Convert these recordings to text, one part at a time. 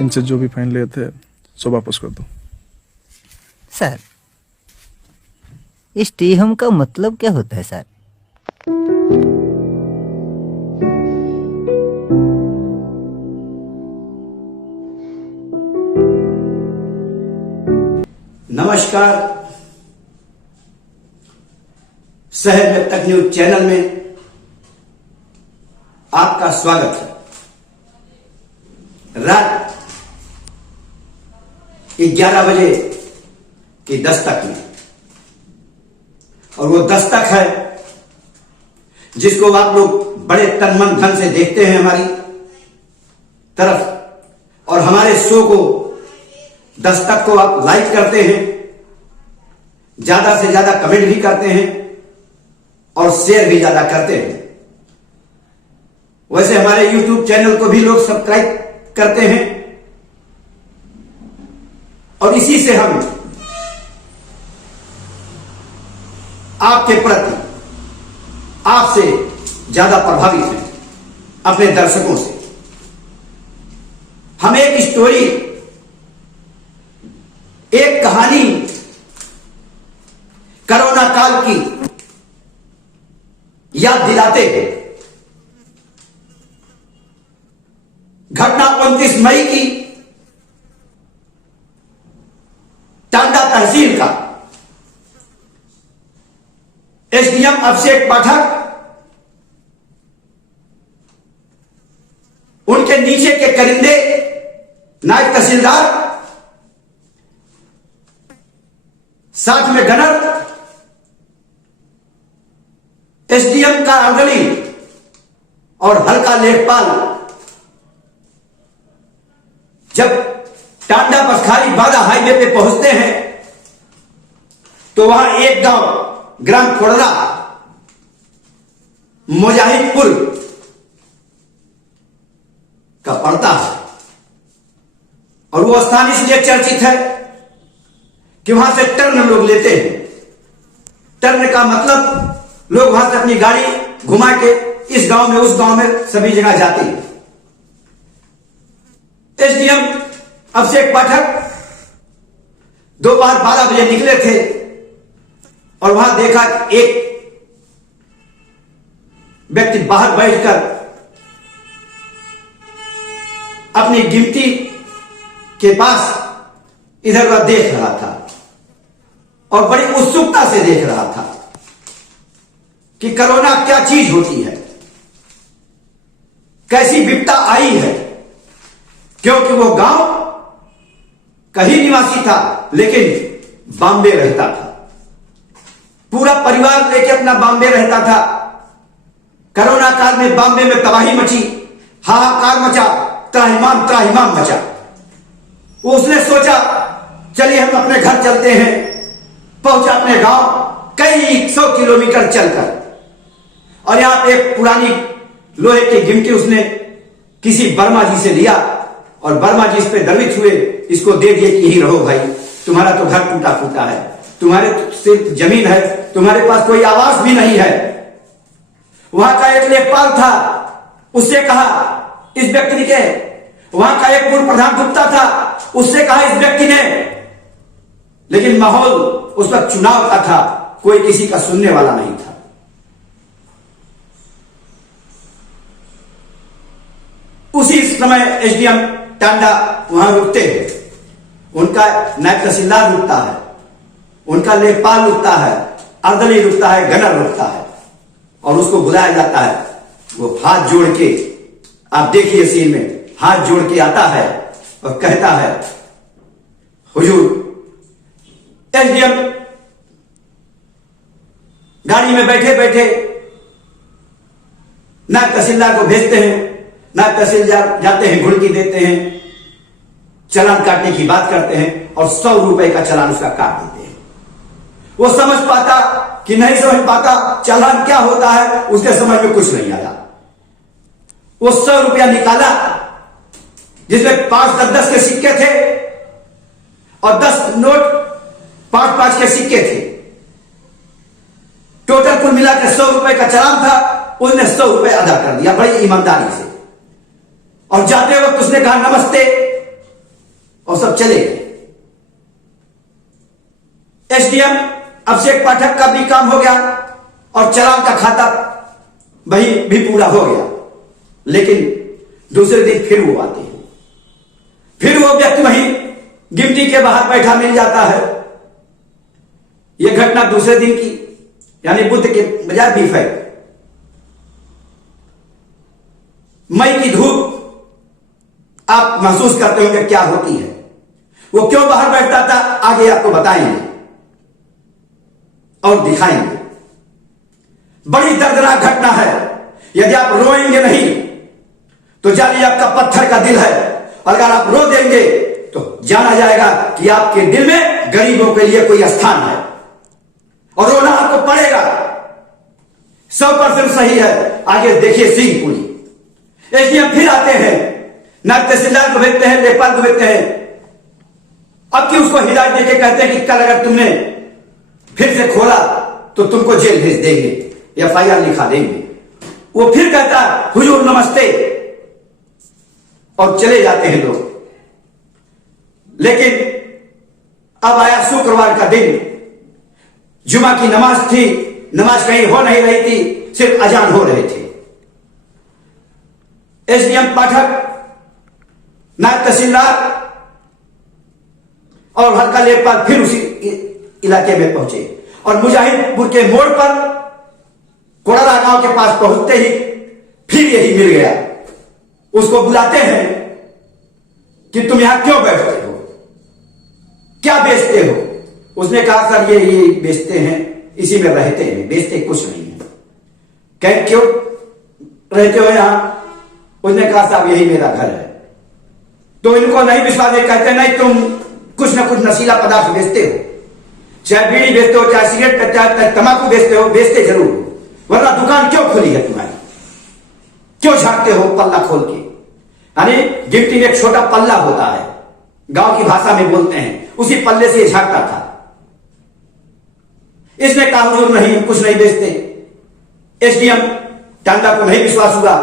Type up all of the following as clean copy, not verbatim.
इनसे जो भी फाइन लिए थे सब वापस कर दो। सर, स्टे होम का मतलब क्या होता है सर? नमस्कार, शहर में तक न्यूज चैनल में आपका स्वागत है। रात 11 बजे की दस्तक में, और वो दस्तक है जिसको आप लोग बड़े तन मन धन से देखते हैं हमारी तरफ, और हमारे शो को दस्तक को आप लाइक करते हैं, ज्यादा से ज्यादा कमेंट भी करते हैं और शेयर भी ज्यादा करते हैं। वैसे हमारे YouTube चैनल को भी लोग सब्सक्राइब करते हैं, और इसी से हम आपके प्रति, आपसे ज्यादा प्रभावित हैं, अपने दर्शकों से। हम एक स्टोरी, एक कहानी कोरोना काल की याद दिलाते हैं। घटना 29 मई की टांडा तहसील का। एसडीएम अभिषेक पाठक, उनके नीचे के करिंदे नायब तहसीलदार, साथ में गनर, एसडीएम का अर्दली और हल्का लेखपाल जब टांडा बसखारी बादा हाईवे पे पहुंचते हैं तो वहां एक गांव ग्राम कोड़रा मुजाहिदपुर का पड़ता है, और वो स्थान इसलिए चर्चित है कि वहां से टर्न लोग लेते हैं। टर्न का मतलब लोग वहां से अपनी गाड़ी घुमा के इस गांव में, उस गांव में, सभी जगह जाते हैं। एसडीएम अभिषेक पाठक दोपहर 12 बजे निकले थे और वहां देखा एक व्यक्ति बाहर बैठकर अपनी गिनती के पास इधर उधर देख रहा था, और बड़ी उत्सुकता से देख रहा था कि कोरोना क्या चीज होती है, कैसी विपदा आई है। क्योंकि वो गांव का ही निवासी था, लेकिन बॉम्बे रहता था, पूरा परिवार लेके अपना बॉम्बे रहता था। कोरोना काल में बॉम्बे में तबाही मची, हाहाकार मचा, त्राहिमाम त्राहिमाम मचा। उसने सोचा चलिए हम अपने घर चलते हैं। पहुंचा अपने गांव कई 100 किलोमीटर चलकर, और यहां पे एक पुरानी लोहे की गिमटी उसने किसी वर्मा जी से लिया, और वर्मा जी इस पे गर्वित हुए, इसको दे दिए कि यही रहो भाई, तुम्हारा तो घर टूटा फूटा है, तुम्हारे तो सिर्फ जमीन है, तुम्हारे पास कोई आवास भी नहीं है। वहां का एक लेखपाल था, उससे कहा इस व्यक्ति के, वहां का एक पूर्व प्रधान गुप्ता था, उससे कहा इस व्यक्ति ने, लेकिन माहौल उस वक्त चुनाव का था, कोई किसी का सुनने वाला नहीं था। उसी समय एसडीएम टांडा वहां रुकते हैं, उनका नायब तहसीलदार रुकता है, उनका लेखपाल रुकता है, अर्दली रुकता है, गनर रुकता है, और उसको बुलाया जाता है। वो हाथ जोड़ के, आप देखिए सीन में, हाथ जोड़ के आता है और कहता है, हुजूर, एसडीएम गाड़ी में बैठे बैठे नायब तहसीलदार को भेजते हैं। नायब तहसीलदार जाते हैं, घुड़की देते हैं, चालान काटने की बात करते हैं, और 100 रुपए का चालान उसका काट देते हैं। वो समझ पाता कि नहीं समझ पाता, चालान क्या होता है उसके समझ में कुछ नहीं आया। वो 100 रुपया निकाला, जिसमें 5-10 के सिक्के थे और 10 नोट 5-5 के सिक्के थे। टोटल कुल मिलाकर 100 रुपए का चालान था, उसने 100 रुपए अदा कर दिया बड़ी ईमानदारी से। और जाते वक्त उसने कहा नमस्ते, और सब चले गए। एसडीएम अभिषेक पाठक का भी काम हो गया और चालान का खाता वही भी पूरा हो गया। लेकिन दूसरे दिन फिर वो आते हैं, फिर वो व्यक्ति वहीं गिमटी के बाहर बैठा मिल जाता है। यह घटना दूसरे दिन की, यानी बुध के बजाय बीफ है। मई की धूप आप महसूस करते होंगे क्या होती है। वो क्यों बाहर बैठता था आगे आपको बताएंगे और दिखाएंगे। बड़ी दर्दनाक घटना है। यदि आप रोएंगे नहीं तो जानिए आपका पत्थर का दिल है, और अगर आप रो देंगे तो जाना जाएगा कि आपके दिल में गरीबों के लिए कोई स्थान है, और रोना आपको पड़ेगा। 100% सही है। आगे देखिए सिंहपुरी। एसडीएम फिर आते हैं, नायब तहसीलदार को भेजते हैं, लेखपाल को भेजते हैं। अब कि उसको हिदायत देके कहते हैं कि कल अगर तुमने फिर से खोला तो तुमको जेल भेज देंगे, एफआईआर लिखा देंगे। वो फिर कहता हुजूर नमस्ते और चले जाते हैं लोग। लेकिन अब आया शुक्रवार का दिन, जुमा की नमाज थी, नमाज कहीं हो नहीं रही थी, सिर्फ अजान हो रहे थे। एसडीएम पाठक, नायब तहसीलदार और हल्का लेखपाल फिर उसी इलाके में पहुंचे और मुजाहिदपुर के मोड़ पर कोड़ारा गांव के पास पहुंचते ही फिर यही मिल गया। उसको बुलाते हैं कि तुम यहां क्यों बैठते हो, क्या बेचते हो। उसने कहा सर ये बेचते हैं, इसी में रहते हैं, बेचते कुछ नहीं है। कह क्यों रहते हो यहां। उसने कहा साहब यही मेरा घर है। तो इनको नहीं विश्वास है, कहते नहीं तुम कुछ ना कुछ नशीला पदार्थ बेचते हो, चाहे बीड़ी बेचते हो, चाहे सिगरेट, चाहे तंबाकू बेचते हो, बेचते जरूर हो, वरना दुकान क्यों खोली है तुम्हारी, क्यों झांकते हो पल्ला खोल के। यानी गिफ्टी में एक छोटा पल्ला होता है, गांव की भाषा में बोलते हैं, उसी पल्ले से झांकता था। इसने कहा हुजूर नहीं, कुछ नहीं बेचते। एसडीएम टांडा को नहीं विश्वास हुआ।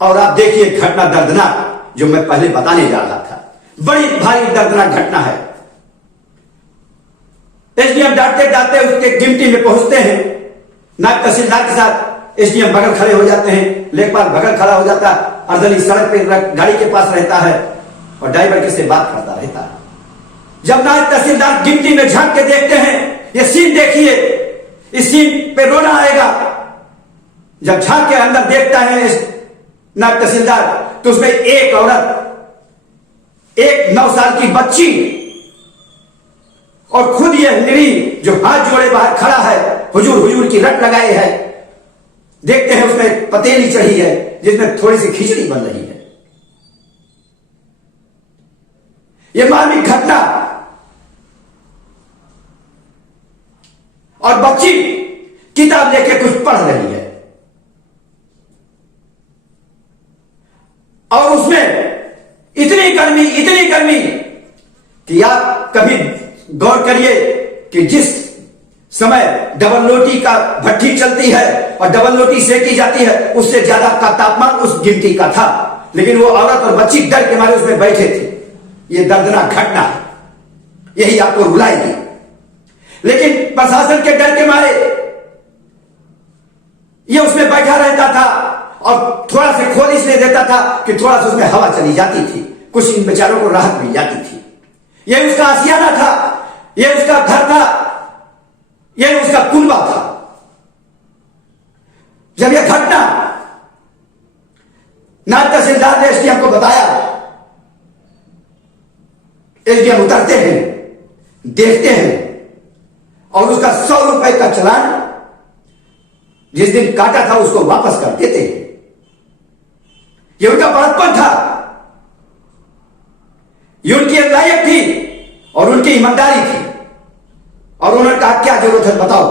और आप देखिए घटना दर्दनाक जो मैं पहले बताने जा रहा था, बड़ी भारी दर्दनाक घटना है। एसडीएम डांटते डांटते उसके गिमटी में पहुंचते हैं। नायब तहसीलदार के साथ एसडीएम बगल खड़े हो जाते हैं, लेखपाल बगल खड़ा हो जाता है, अर्दली सड़क पे गाड़ी के पास रहता है और ड्राइवर के से बात करता रहता है। जब नायब तहसीलदार गिमटी में झांक के देखते हैं, ये सीन देखिए, इस सीन पे रोना आएगा। जब झांक के अंदर देखता है नायब तहसीलदार तो उसमें एक औरत, एक 9 साल की बच्ची और खुद ये निरी जो हाथ जोड़े बाहर खड़ा है, हुजूर हुजूर की रट लगाए है। देखते हैं उसमें पतेली चढ़ी है जिसमें थोड़ी सी खिचड़ी बन रही है। यह मार्मिक घटना, और बच्ची किताब लेके कुछ पढ़ रही है और उसमें इतनी गर्मी कि आप कभी गौर करिए कि जिस समय डबल रोटी का भट्टी चलती है और डबल रोटी सेकी जाती है, उससे ज्यादा का तापमान उस गिनती का था। लेकिन वो औरत और बच्ची डर के मारे उसमें बैठे थे। ये दर्दनाक घटना है, यही आपको रुलाएगी। लेकिन प्रशासन के डर के मारे ये उसमें बैठा रहता था और थोड़ा से खोल इसलिए देता था कि थोड़ा सा उसमें हवा चली जाती थी, कुछ इन बेचारों को राहत मिल जाती थी। यह उसका आशियाना था, यह उसका घर था, यह उसका कुनबा था। जब यह घटना नायब तहसीलदार ने एसडीएम को बताया, एसडीएम उतरते हैं, देखते हैं और उसका 100 रुपए का चालान जिस दिन काटा था उसको वापस कर देते हैं। यह उनका बड़प्पन था, ये उनकी लायक थी और उनकी ईमानदारी थी। और उन्होंने कहा क्या जरूरत है बताओ।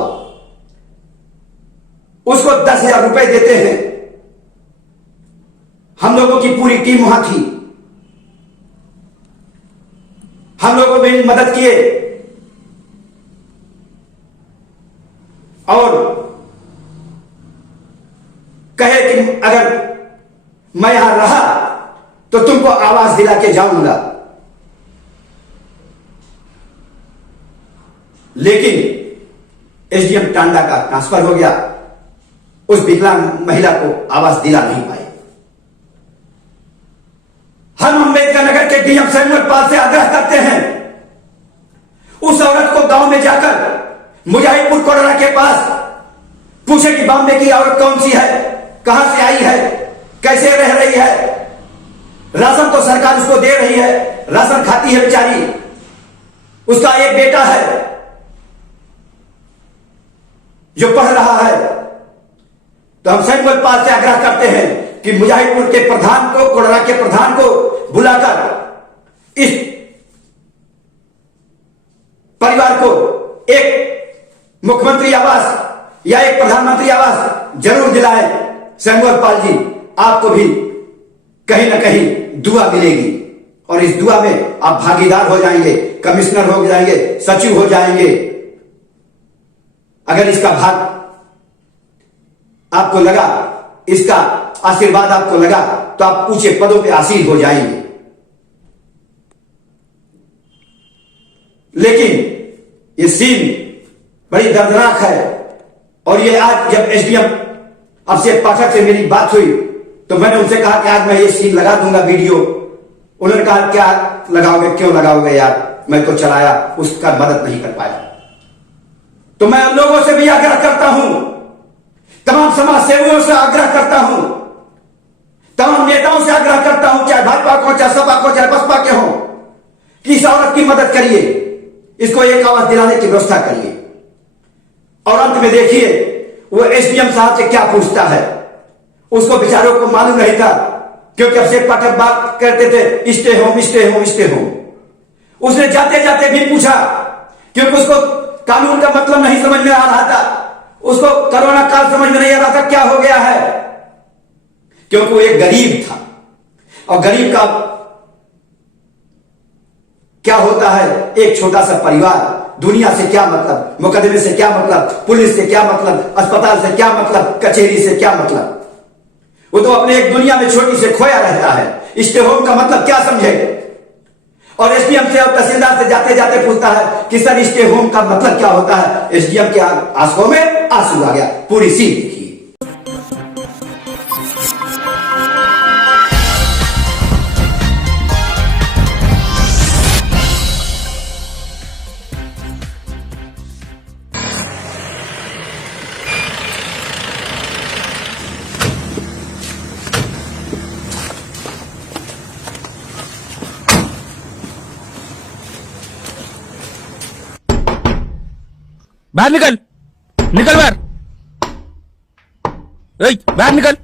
उसको 10,000 रुपए देते हैं। हम लोगों की पूरी टीम वहां थी, हम लोगों ने भी मदद किए और कहे कि अगर मैं यहां रहा तो तुमको आवाज दिला के जाऊंगा, लेकिन एसडीएम टांडा का ट्रांसफर हो गया, उस विकलांग महिला को आवाज दिला नहीं पाए। हम अंबेडकर नगर के डीएम सैमुअल पाल से आग्रह करते हैं, उस औरत को गांव में जाकर मुजाहिदपुर कोडरा के पास पूछे कि बॉम्बे की औरत कौन सी है, कहां से आई है, कैसे रह रही है। राशन तो सरकार उसको दे रही है, राशन खाती है बेचारी, उसका एक बेटा है जो पढ़ रहा है। तो हम सैमुअल पाल से आग्रह करते हैं कि मुजाहिदपुर के प्रधान को, कोडरा के प्रधान को बुलाकर इस परिवार को एक मुख्यमंत्री आवास या एक प्रधानमंत्री आवास जरूर दिलाएं। सैमुअल पाल जी, आपको भी कहीं ना कहीं दुआ मिलेगी और इस दुआ में आप भागीदार हो जाएंगे, कमिश्नर हो जाएंगे, सचिव हो जाएंगे। अगर इसका भाग आपको लगा, इसका आशीर्वाद आपको लगा, तो आप ऊंचे पदों पे आसीन हो जाएंगे। लेकिन ये सीन बड़ी दर्दनाक है। और ये आज जब एसडीएम अभिषेक पाठक से मेरी बात हुई तो मैंने उनसे कहा कि आज मैं ये सीन लगा दूंगा वीडियो। उन्होंने कहा क्या लगाओगे, क्यों लगाओगे यार, मैं तो चलाया, उसका मदद नहीं कर पाया। तो मैं उन लोगों से भी आग्रह करता हूं, तमाम समाज सेवियों से आग्रह करता हूं, तमाम नेताओं से आग्रह करता हूं, चाहे भाजपा को, चाहे सपा को, चाहे बसपा के हो, कि इस औरत की मदद करिए, इसको एक आवाज दिलाने की व्यवस्था करिए। और अंत में देखिए वो एसडीएम साहब से क्या पूछता है। उसको बेचारों को मालूम नहीं था, क्योंकि अभिषेक पाठक बात करते थे stay home, stay home, stay home. उसने जाते जाते भी पूछा, क्योंकि उसको कानून का मतलब नहीं समझ में आ रहा था, उसको कोरोना काल समझ में नहीं आ रहा था क्या हो गया है, क्योंकि वो एक गरीब था। और गरीब का क्या होता है, एक छोटा सा परिवार, दुनिया से क्या मतलब, मुकदमे से क्या मतलब, पुलिस से क्या मतलब, अस्पताल से क्या मतलब, कचहरी से क्या मतलब। वो तो अपने एक दुनिया में छोटी से खोया रहता है। स्टे होम का मतलब क्या समझे। और एसडीएम से और तहसीलदार से जाते जाते पूछता है कि सर स्टे होम का मतलब क्या होता है। एसडीएम के आंखों में आंसू आ गया। पूरी सीन देखिए। बाहर निकल, निकल बाहर, बाहर निकल।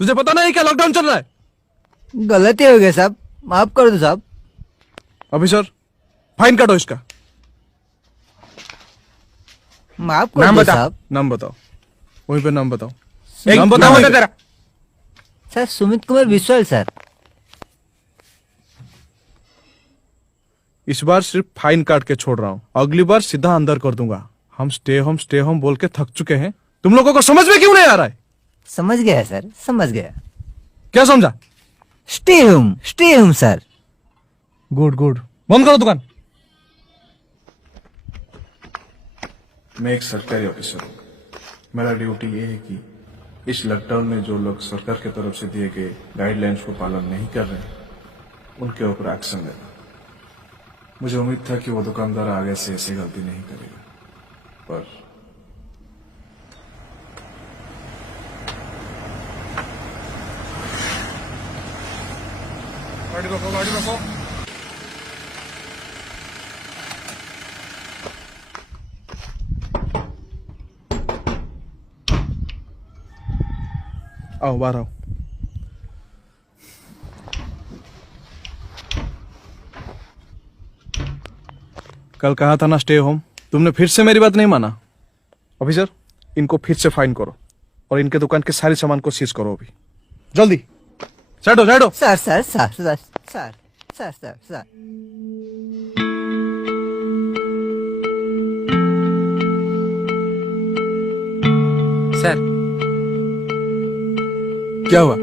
तुझे पता नहीं क्या लॉकडाउन चल रहा है। गलती हो गई साहब, माफ कर दो साहब। ऑफिसर, फाइन काटो इसका। माफ कर नाम दो बता, साहब। नाम बताओ, वहीं पे नाम बताओ। नाम बताओ बताओ तेरा। Sir Sumit Kumar Vishwal sir. इस बार सिर्फ फाइन काट के छोड़ रहा हूँ, अगली बार सीधा अंदर कर दूंगा। हम स्टे होम बोल के थक चुके हैं। तुम लोगों को समझ में क्यों नहीं आ रहा है। समझ गया सर, समझ गया। क्या समझा। Stay home sir. Good good, बंद करो दुकान। मैं एक सरकारी ऑफिसर हूँ, मेरा ड्यूटी ये है कि इस लॉकडाउन में जो लोग सरकार की तरफ से दिए गए गाइडलाइंस को पालन नहीं कर रहे उनके ऊपर एक्शन लेना। मुझे उम्मीद था कि वो दुकानदार आगे से ऐसी गलती नहीं करेगा, पर गाड़ी रोको। आओ बाहर आओ। कल कहा था ना स्टे होम, तुमने फिर से मेरी बात नहीं माना। ऑफिसर, इनको फिर से फाइन करो और इनके दुकान के सारे सामान को सीज करो अभी, जल्दी। साइड हो। Sir sir sir sir sir sir sir sir sir क्या हुआ?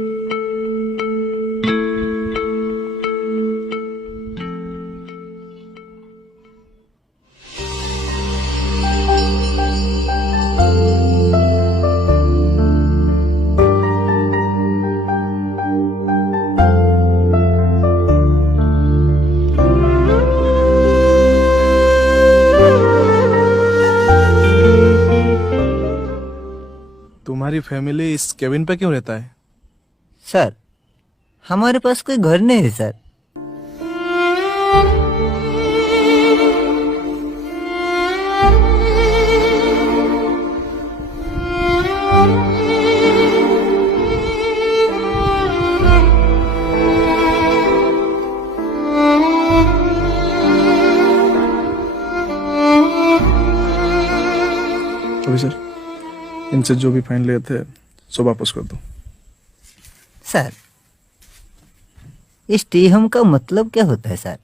तुम्हारी फैमिली इस केबिन पे क्यों रहता है? सर हमारे पास कोई घर नहीं है सर। अभी सर, इनसे जो भी फाइन लिए थे सब वापस कर दो। सर स्टे होम का मतलब क्या होता है सर?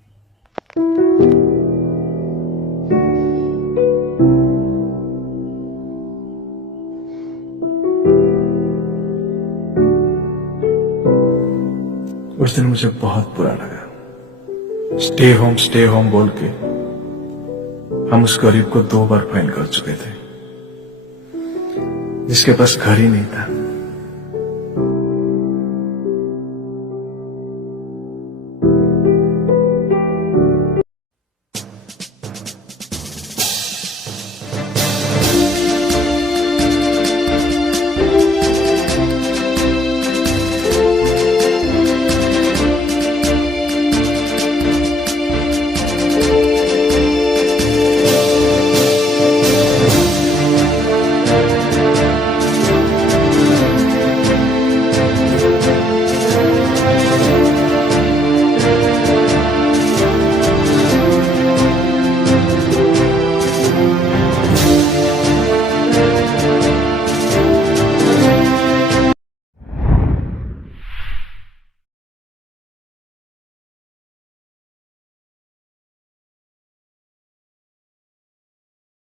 उस दिन मुझे बहुत बुरा लगा। स्टे होम बोल के हम उस गरीब को 2 बार फाइन कर चुके थे, जिसके पास घर ही नहीं था।